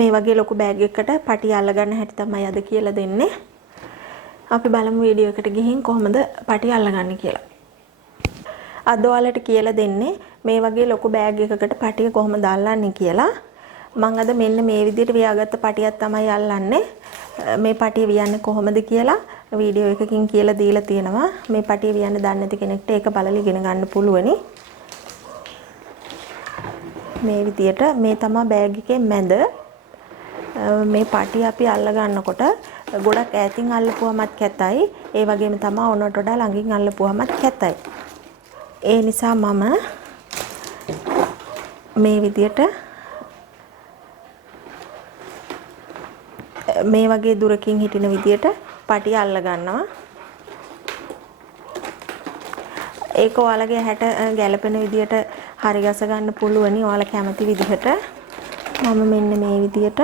මේ වගේ ලොකු බෑග් එකකට පටිය අල්ලගන්න හැටි තමයි අද කියලා දෙන්නේ. අපි බලමු වීඩියෝ එකට ගිහින් කොහොමද පටිය අල්ලගන්නේ කියලා. අද ඔයාලට කියලා දෙන්නේ මේ වගේ ලොකු බෑග් එකකට පටිය කොහොමද අල්ලන්නේ කියලා. මම අද මෙන්න මේ විදිහට වියාගත්ත පටියක් තමයි අල්ලන්නේ. මේ පටිය වියන්නේ කොහොමද කියලා වීඩියෝ එකකින් කියලා දීලා තියෙනවා. මේ පටිය වියන්න දන්නේ නැති කෙනෙක්ට ඒක බලලා ඉගෙන ගන්න පුළුවනි. මේ විදිහට මේ තමයි බෑග් එකේ මැද. මේ පටිය අපි අල්ල ගන්නකොට ගොඩක් ඈතින් අල්ලපුවමත් කැතයි. ඒ වගේම තමයි ඕනට වඩා ළඟින් අල්ලපුවමත් කැතයි. ඒ නිසා මම මේ විදිහට මේ වගේ දුරකින් හිටින විදියට පටිය අල්ල ගන්නවා. ඒක ඔයාලගේ හැට ගැලපෙන විදියට හරි ගස ගන්න පුළුවනි ඔයාලා කැමති විදිහට. මම මෙන්න මේ විදියට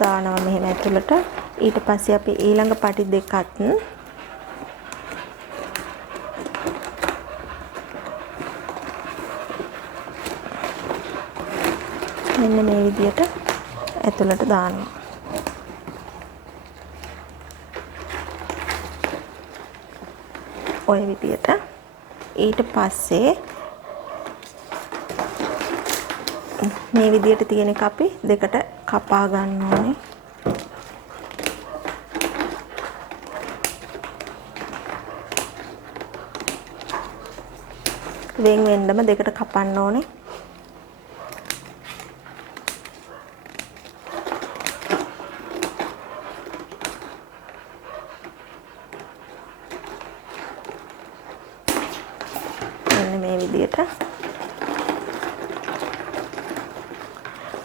දානවා මෙහෙම ඇතුළට. ඊට පස්සේ අපි ඊළඟ පටි දෙකත් මෙන්න මේ විදියට ඇතුළට දානවා. ඔය විදියට. ඊට පස්සේ මේ විදියට තියෙන එක අපි දෙකට කපා ගන්න ඕනේ. වෙන් වෙන්නම දෙකට කපන්න ඕනේ. මේ විදියට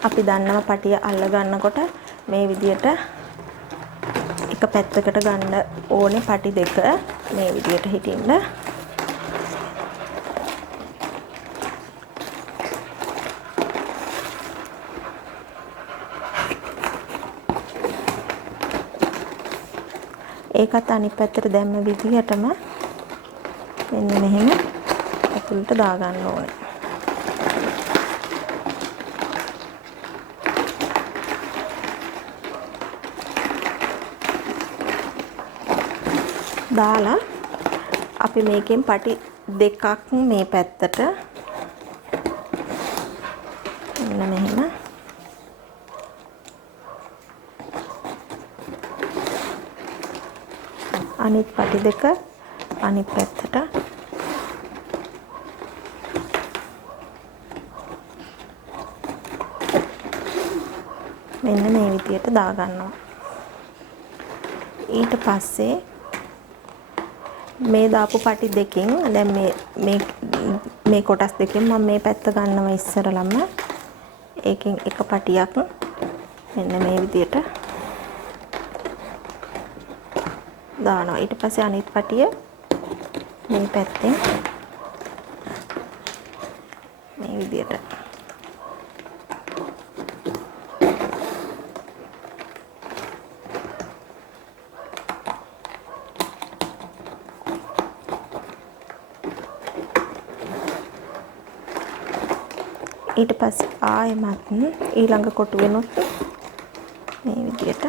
අපි දන්නව පටිය අල්ල ගන්නකොට මේ විදියට එක පැත්තකට ගන්න ඕනේ පටි දෙක මේ විදියට හිටින්න. ඒකත් අනිත් පැත්තට දැම්ම විදිහටම මෙන්න මෙහෙම ඇතුළට දාගන්න ඕනේ. දාලා අපි මේකෙන් පටි දෙකක් මේ පැත්තට මෙන්න මෙහෙම අනිත් පටි දෙක අනිත් පැත්තට මෙන්න මේ විදියට දාගන්නවා. ඊට පස්සේ මේ දාපු පටි දෙකෙන් දැන් මේ කොටස් දෙකෙන් මම මේ පැත්ත ගන්නවා ඉස්සරලම. ඒකෙන් එක පටියක් මෙන්න මේ විදියට දානවා. ඊට පස්සේ අනිත් පටිය මේ පැත්තෙන් මේ විදියට ඊට පස්සේ ආයෙමත් ඊළඟ කොටුවෙනොත් මේ විදියට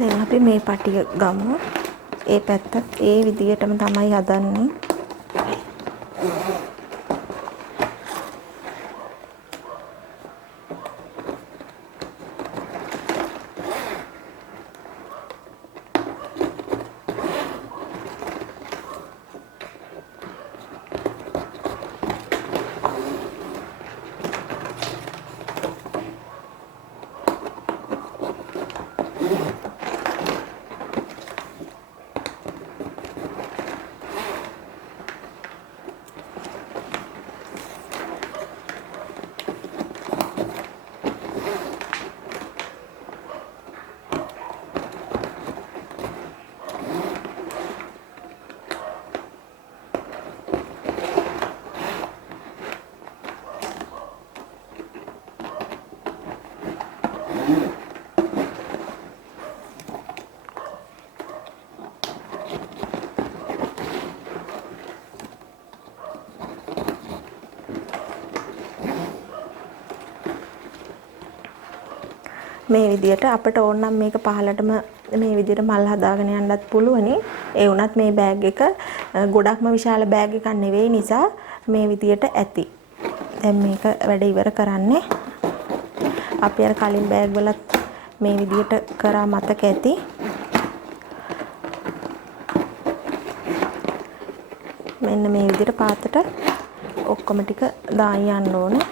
දැන් අපි මේ පටිය ගමු. ඒ පැත්තත් ඒ විදියටම තමයි හදන්නේ. මේ විදියට අපිට ඕන නම් මේක පහලටම මේ විදියට මල් හදාගෙන යන්නත් පුළුවනි. ඒ වුණත් මේ බෑග් එක ගොඩක්ම විශාල බෑග් එකක් නෙවෙයි නිසා මේ විදියට ඇති. දැන් මේක වැඩ ඉවර කරන්නේ. අපි අර කලින් බෑග් වලත් මේ විදියට කරා මතක ඇති. මෙන්න මේ විදියට පාතට ඔක්කොම ටික දාන් යන්න ඕනේ.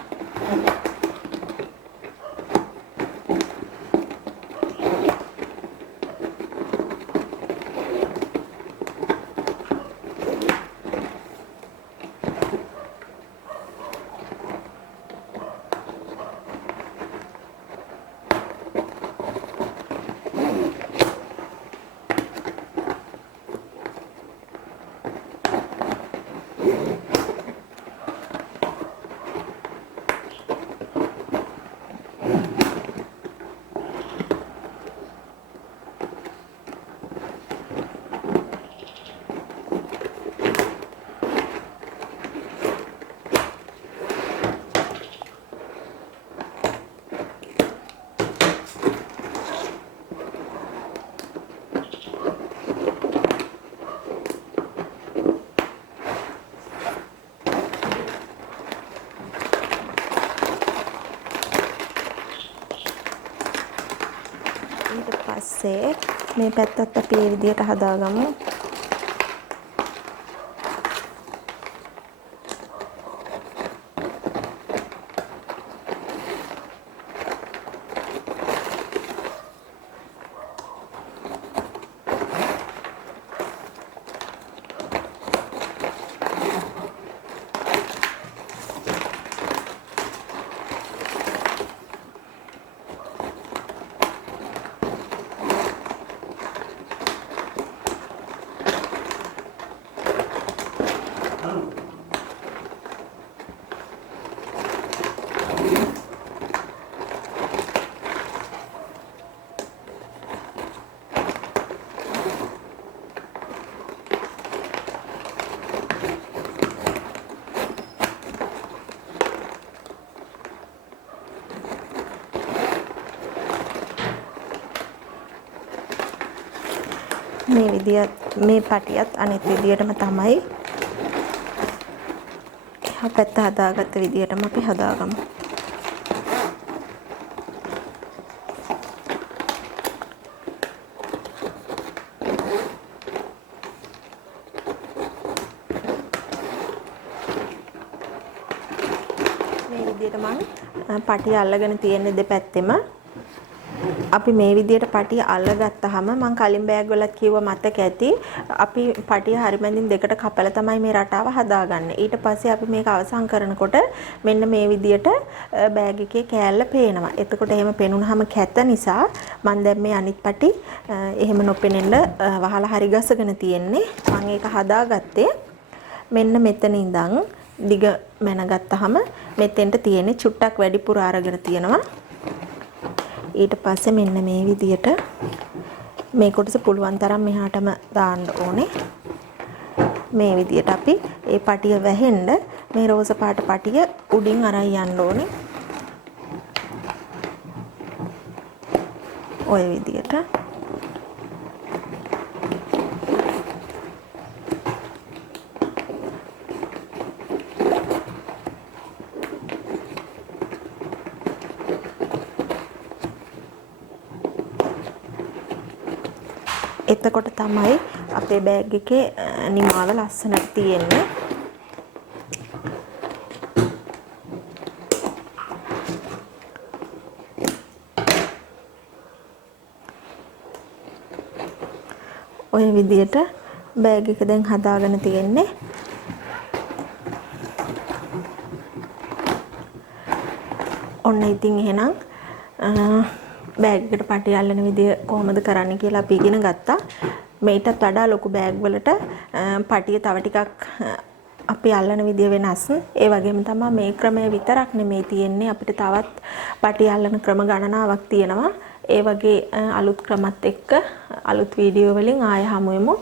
පස්සේ මේ පැත්තත් අපි මේ විදියට හදාගමු. මේ විදියට මේ පටියත් අනිත් විදියටම තමයි එහා පැත්ත හදාගත්ත විදියටම අපි හදාගමු. මේ විදියට මම පටිය අල්ලගෙන තියෙන දෙපැත්තෙම අපි මේ විදියට පටිය අල්ලගත්තාම මම කලින් බෑග් වලත් කිව්ව මතක ඇති අපි පටිය හරිමැදින් දෙකට කපලා තමයි මේ රටාව හදාගන්නේ. ඊට පස්සේ අපි මේක අවසන් කරනකොට මෙන්න මේ විදියට බෑග් එකේ කෑල්ල පේනවා. එතකොට එහෙම පෙනුනහම කැත නිසා මම දැන් මේ අනිත් පටි එහෙම නොපෙනෙන්න වහලා හරි ගසගෙන තියෙන්නේ. මම ඒක හදාගත්තේ මෙන්න මෙතන ඉඳන් දිග මැනගත්තාම මෙතෙන්ට තියෙන්නේ චුට්ටක් වැඩිපුර අරගෙන තියෙනවා. ඊට පස්සේ මෙන්න මේ විදියට මේ කොටස පුළුවන් තරම් මෙහාටම දාන්න ඕනේ. මේ විදියට අපි ඒ පටිය වැහෙන්න මේ රෝස පාට පටිය උඩින් අරන් යන්න ඕනේ. ඔය විදියට එතකොට තමයි අපේ බෑග් එකේ නිමාව ලස්සනට තියෙන්නේ. ඔය විදියට බෑග් එක දැන් හදාගෙන තියෙන්නේ. ඔන්න ඉතින් එහෙනම් බෑග් එකට පටි අල්ලන විදිය කොහොමද කරන්න කියලා අපි ඉගෙන ගත්තා. මේකටත් වඩා ලොකු බෑග් වලට පටිය තව ටිකක් අපි අල්ලන විදිය වෙනස්. ඒ වගේම තමයි මේ ක්‍රමය විතරක් නෙමෙයි තියෙන්නේ. අපිට තවත් පටි අල්ලන ක්‍රම ගණනාවක් තියෙනවා. ඒ වගේ අලුත් ක්‍රමත් එක්ක අලුත් වීඩියෝ වලින් ආය හමු වෙමු.